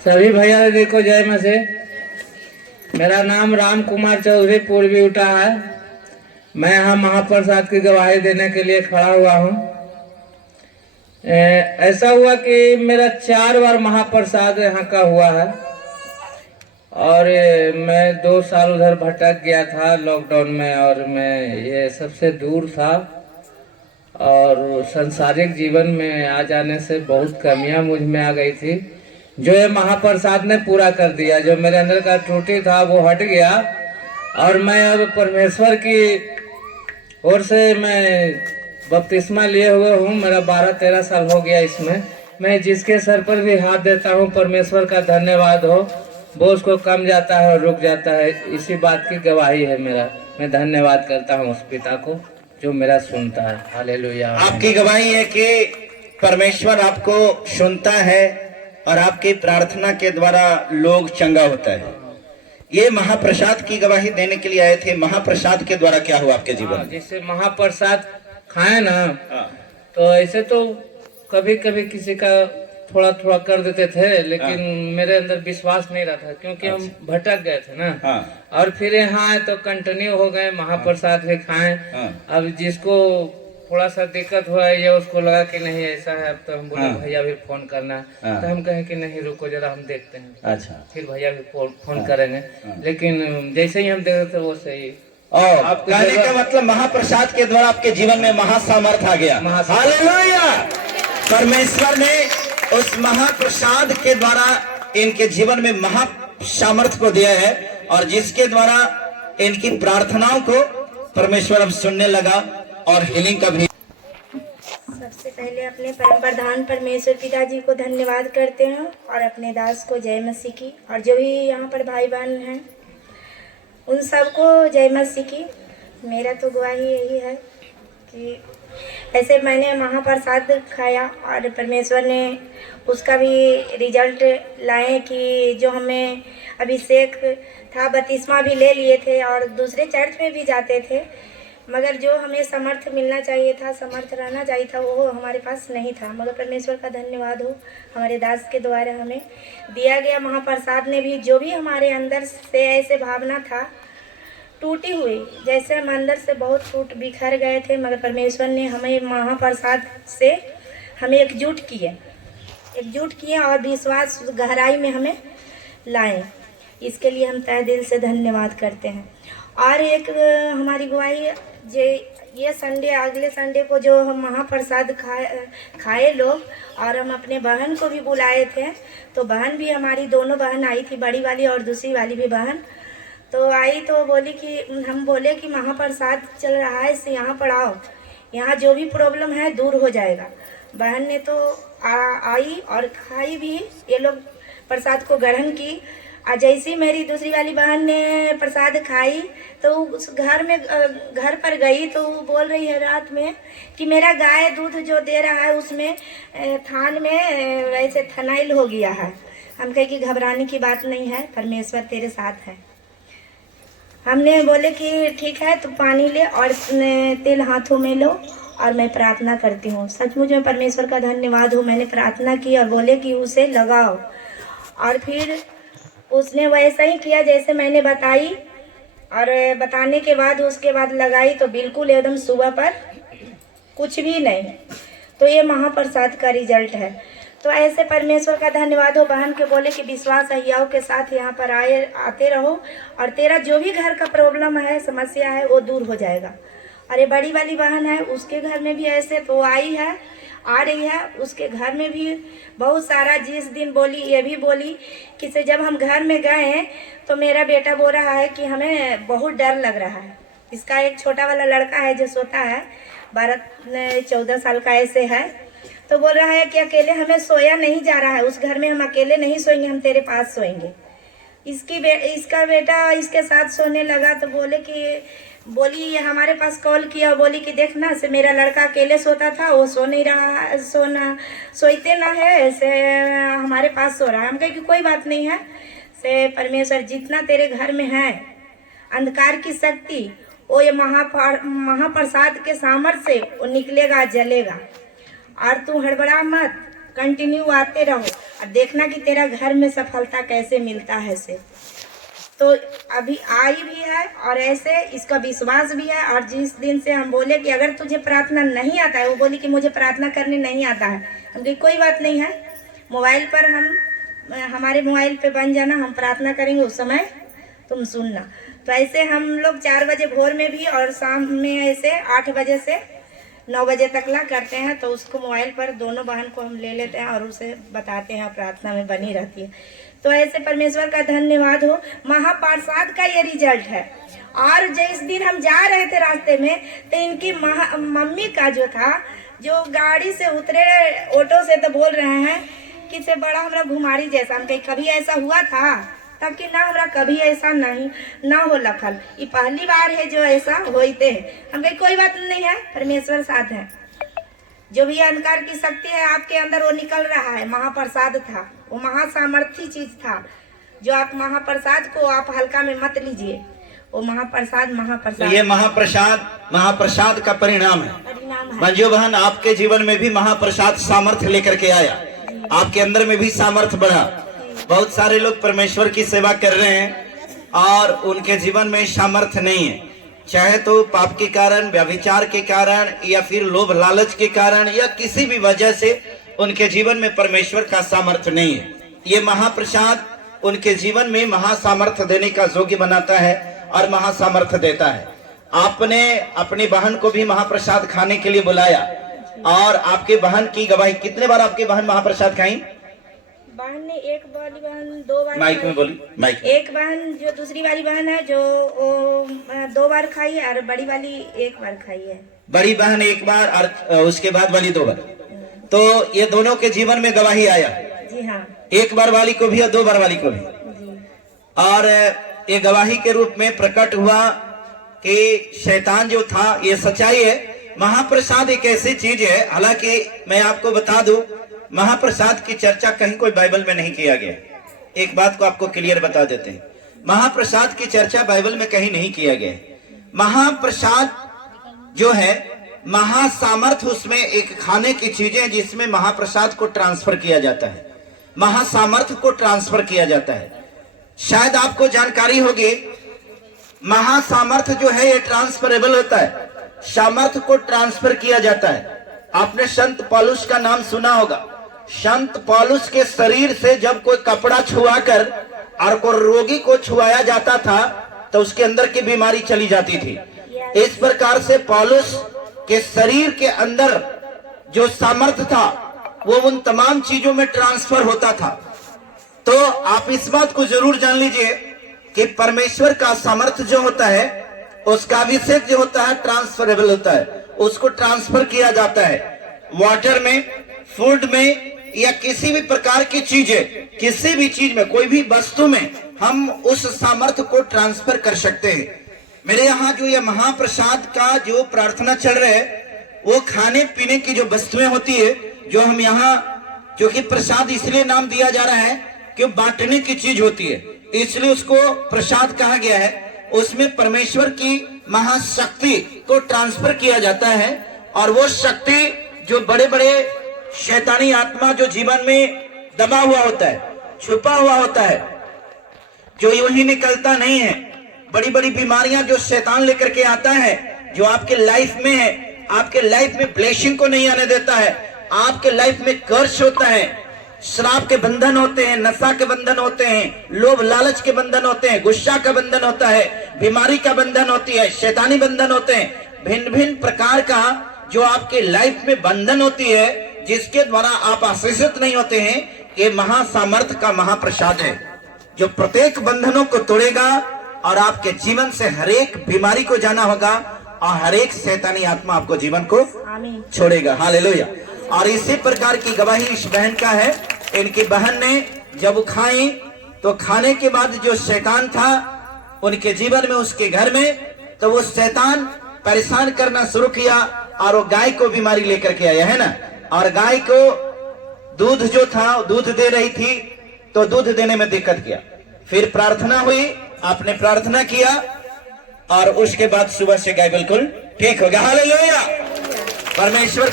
सभी भैया देखो जय मां से। मेरा नाम राम कुमार चौधरी पूर्वी उठा है। मैं यहाँ महाप्रसाद की गवाही देने के लिए खड़ा हुआ हूँ। ऐसा हुआ कि मेरा 4 बार महाप्रसाद यहाँ का हुआ है और मैं 2 साल उधर भटक गया था लॉकडाउन में और मैं ये सबसे दूर था और सांसारिक जीवन में आ जाने से बहुत कमियां मुझ में आ गई थी, जो ये महाप्रसाद ने पूरा कर दिया। जो मेरे अंदर का त्रुटि था वो हट गया और मैं अब परमेश्वर की ओर से मैं बपतिस्मा लिए हुए हूँ। मेरा 12-13 साल हो गया इसमें। मैं जिसके सर पर भी हाथ देता हूँ परमेश्वर का धन्यवाद हो, वो उसको कम जाता है और रुक जाता है। इसी बात की गवाही है मेरा। मैं धन्यवाद करता हूँ उस पिता को जो मेरा सुनता है। हालेलुया। आपकी गवाही है कि परमेश्वर आपको सुनता है और आपकी प्रार्थना के द्वारा लोग चंगा होता है। ये महाप्रसाद की गवाही देने के लिए आए थे। महाप्रसाद के द्वारा क्या हुआ आपके जीवन में? जैसे महाप्रसाद खाए ना, तो ऐसे तो कभी कभी किसी का थोड़ा थोड़ा कर देते थे, लेकिन मेरे अंदर विश्वास नहीं रहा था क्योंकि हम भटक गए थे ना। और फिर यहाँ आए तो कंटिन्यू हो गए, महाप्रसाद भी खाएं। अब जिसको थोड़ा सा दिक्कत हुआ है, ये उसको लगा कि नहीं ऐसा है, अब तो हम बोले भैया भी फोन करना है। तो हम कहें कि नहीं रुको जरा हम देखते हैं। अच्छा, फिर भैया भी फोन करेंगे। लेकिन जैसे ही हम देखते थे वो सही। आप कहने का मतलब महाप्रसाद के द्वारा आपके जीवन में महासामर्थ आ गया। हालेलुया। परमेश्वर ने उस महाप्रसाद के द्वारा इनके जीवन में महासामर्थ को दिया है और जिसके द्वारा इनकी प्रार्थनाओं को परमेश्वर अब सुनने लगा और हीलिंग का भी। सबसे पहले अपने परम प्रधान परमेश्वर पिताजी को धन्यवाद करते हैं और अपने दास को जय मसीह की, और जो भी यहाँ पर भाई बहन हैं उन सबको जय मसीह की। मेरा तो गवाही यही है कि ऐसे मैंने महाप्रसाद खाया और परमेश्वर ने उसका भी रिजल्ट लाए कि जो हमें अभिषेक था, बपतिस्मा भी ले लिए थे और दूसरे चर्च में भी जाते थे, मगर जो हमें समर्थ मिलना चाहिए था, समर्थ रहना चाहिए था, वो हमारे पास नहीं था। मगर परमेश्वर का धन्यवाद हो, हमारे दास के द्वारा हमें दिया गया महाप्रसाद ने भी जो भी हमारे अंदर से ऐसे भावना था टूटी हुई, जैसे हम अंदर से बहुत टूट बिखर गए थे, मगर परमेश्वर ने हमें महाप्रसाद से हमें एकजुट किए और विश्वास गहराई में हमें लाए। इसके लिए हम तहे दिल से धन्यवाद करते हैं। और एक हमारी गवाही ये संडे, अगले संडे को जो हम महाप्रसाद खाए लोग, और हम अपने बहन को भी बुलाए थे, तो बहन भी हमारी दोनों बहन आई थी, बड़ी वाली और दूसरी वाली भी बहन तो आई। तो बोली कि हम बोले कि महाप्रसाद चल रहा है, इससे यहाँ पर आओ, यहाँ जो भी प्रॉब्लम है दूर हो जाएगा। बहन ने तो आई और खाई भी, ये लोग प्रसाद को ग्रहण की। और जैसी मेरी दूसरी वाली बहन ने प्रसाद खाई तो उस घर पर गई तो वो बोल रही है रात में कि मेरा गाय दूध जो दे रहा है उसमें थान में ऐसे थनाइल हो गया है। हम कहे कि घबराने की बात नहीं है, परमेश्वर तेरे साथ है। हमने बोले कि ठीक है, तो पानी ले और तेल हाथों में लो और मैं प्रार्थना करती हूँ। सचमुच में परमेश्वर का धन्यवाद हो, मैंने प्रार्थना की और बोले कि उसे लगाओ, और फिर उसने वैसा ही किया जैसे मैंने बताई, और बताने के बाद उसके बाद लगाई तो बिल्कुल एकदम सुबह पर कुछ भी नहीं। तो ये महाप्रसाद का रिजल्ट है। तो ऐसे परमेश्वर का धन्यवाद हो। बहन के बोले कि विश्वास अहियाओं के साथ यहाँ पर आते रहो और तेरा जो भी घर का प्रॉब्लम है, समस्या है, वो दूर हो जाएगा। अरे बड़ी वाली बहन है, उसके घर में भी ऐसे तो आई है, आ रही है, उसके घर में भी बहुत सारा। जिस दिन बोली, ये भी बोली कि से जब हम घर में गए तो मेरा बेटा बोल रहा है कि हमें बहुत डर लग रहा है। इसका एक छोटा वाला लड़का है जो सोता है, 12-14 साल का ऐसे है, तो बोल रहा है कि अकेले हमें सोया नहीं जा रहा है, उस घर में हम अकेले नहीं सोएंगे, हम तेरे पास सोएंगे। इसका बेटा इसके साथ सोने लगा तो बोली ये हमारे पास कॉल किया, बोली कि देखना से मेरा लड़का अकेले सोता था, वो सो नहीं रहा, सोते ना है से हमारे पास सो रहा है। हम कहे कि कोई बात नहीं है, से परमेश्वर जितना तेरे घर में है अंधकार की शक्ति, वो ये महाप्रसाद के सामर्थ्य से वो निकलेगा, जलेगा। और तू हड़बड़ा मत, कंटिन्यू आते रहो। और देखना कि तेरा घर में सफलता कैसे मिलता है से। तो अभी आई भी है और ऐसे इसका विश्वास भी है। और जिस दिन से हम बोले कि अगर तुझे प्रार्थना नहीं आता है, वो बोली कि मुझे प्रार्थना करने नहीं आता है, हम कही कोई बात नहीं है, मोबाइल पर हमारे मोबाइल पे बन जाना, हम प्रार्थना करेंगे, उस समय तुम सुनना। तो ऐसे हम लोग 4 बजे भोर में भी और शाम में ऐसे 8 बजे से 9 बजे तक ला करते हैं। तो उसको मोबाइल पर दोनों बहन को हम ले लेते हैं और उसे बताते हैं, प्रार्थना में बनी रहती है। तो ऐसे परमेश्वर का धन्यवाद हो। महाप्रसाद का ये रिजल्ट है। और जिस दिन हम जा रहे थे रास्ते में, तो इनकी मम्मी का जो था, जो गाड़ी से उतरे ऑटो से, तो बोल रहे हैं कि से बड़ा हमरा घुमारी जैसा। हम कहीं कभी ऐसा हुआ था? तब कि ना हमरा कभी ऐसा नहीं ना हो लखल, ये पहली बार है जो ऐसा होते हैं। हम कहीं कोई बात नहीं है, परमेश्वर साथ है। जो भी अंधकार की शक्ति है आपके अंदर वो निकल रहा है। महाप्रसाद था, वो महासामर्थी चीज था। जो आप महाप्रसाद को आप हल्का में मत लीजिए, वो महाप्रसाद तो ये महाप्रसाद का परिणाम है। मंजू बहन, आपके जीवन में भी महाप्रसाद सामर्थ्य लेकर के आया, आपके अंदर में भी सामर्थ्य बढ़ा। बहुत सारे लोग परमेश्वर की सेवा कर रहे हैं और उनके जीवन में सामर्थ्य नहीं है, चाहे तो पाप के कारण, व्यभिचार के कारण, या फिर लोभ लालच के कारण, या किसी भी वजह से उनके जीवन में परमेश्वर का सामर्थ्य नहीं है। ये महाप्रसाद उनके जीवन में महासामर्थ्य देने का योग्य बनाता है और महासामर्थ्य देता है। आपने अपनी बहन को भी महाप्रसाद खाने के लिए बुलाया और आपके बहन की गवाही, कितने बार आपकी बहन महाप्रसाद खाई? बहन ने एक वाली बहन 2 बार, माइक में बोली, माइक। एक बहन जो दूसरी वाली बहन है जो 2 बार खाई है और बड़ी वाली 1 बार खाई है। बड़ी बहन 1 बार और उसके बाद वाली 2 बार। तो ये दोनों के जीवन में गवाही आया। जी हाँ, 1 बार वाली को भी और 2 बार वाली को भी। और ये गवाही के रूप में प्रकट हुआ कि शैतान जो था, ये सच्चाई है। महाप्रसाद एक ऐसी चीज है, हालांकि मैं आपको बता दूं, महाप्रसाद की चर्चा कहीं कोई बाइबल में नहीं किया गया। एक बात को आपको क्लियर बता देते हैं, महाप्रसाद की चर्चा बाइबल में कहीं नहीं किया गया। महाप्रसाद जो है, महासामर्थ, उसमें एक खाने की चीजें जिसमें महाप्रसाद को ट्रांसफर किया जाता है, महासामर्थ को ट्रांसफर किया जाता है। शायद आपको जानकारी होगी, महासामर्थ जो है ये ट्रांसफरेबल होता है, सामर्थ को ट्रांसफर किया जाता है। आपने संत पौलुस का नाम सुना होगा। संत पौलुस के शरीर से जब कोई कपड़ा छुआकर और कोई रोगी को छुआया जाता था तो उसके अंदर की बीमारी चली जाती थी। इस प्रकार से पौलुस के शरीर के अंदर जो सामर्थ्य था वो उन तमाम चीजों में ट्रांसफर होता था। तो आप इस बात को जरूर जान लीजिए कि परमेश्वर का सामर्थ्य जो होता है, उसका अभिषेक जो होता है, ट्रांसफरेबल होता है, उसको ट्रांसफर किया जाता है। वाटर में, फूड में, या किसी भी प्रकार की चीजें, किसी भी चीज में, कोई भी वस्तु में हम उस सामर्थ्य को ट्रांसफर कर सकते हैं। मेरे यहाँ जो ये महाप्रसाद का जो प्रार्थना चल रहा है, वो खाने पीने की जो वस्तुएं होती है, जो हम यहाँ, जो कि प्रसाद इसलिए नाम दिया जा रहा है कि बांटने की चीज होती है, इसलिए उसको प्रसाद कहा गया है। उसमें परमेश्वर की महाशक्ति को ट्रांसफर किया जाता है और वो शक्ति जो बड़े बड़े शैतानी आत्मा जो जीवन में दबा हुआ होता है, छुपा हुआ होता है, जो यूं ही निकलता नहीं है, बड़ी बड़ी बीमारियां जो शैतान लेकर के आता है, जो आपके लाइफ में है, आपके लाइफ में ब्लेसिंग को नहीं आने देता है, आपके लाइफ में कर्ज होता है, शराब के बंधन होते हैं, नशा के बंधन होते हैं, लोभ लालच के बंधन होते हैं, गुस्सा का बंधन होता है, बीमारी का बंधन होती है, शैतानी बंधन होते हैं, भिन्न भिन्न प्रकार का जो आपके लाइफ में बंधन होती है, जिसके द्वारा आप आशीषित नहीं होते हैं, ये महासामर्थ का महाप्रसाद है, जो प्रत्येक बंधनों को तोड़ेगा और आपके जीवन से हरेक बीमारी को जाना होगा और हरेक शैतानी आत्मा आपको जीवन को छोड़ेगा। हालेलुया। और इसी प्रकार की गवाही इस बहन का है। इनकी बहन ने जब खाई तो खाने के बाद जो शैतान था उनके जीवन में, उसके घर में, तो वो शैतान परेशान करना शुरू किया और वो गाय को बीमारी लेकर के आया है ना। और गाय को दूध जो था, दूध दे रही थी तो दूध देने में दिक्कत किया। फिर प्रार्थना हुई, आपने प्रार्थना किया और उसके बाद सुबह से गाय बिल्कुल ठीक हो गया। हालेलुया। परमेश्वर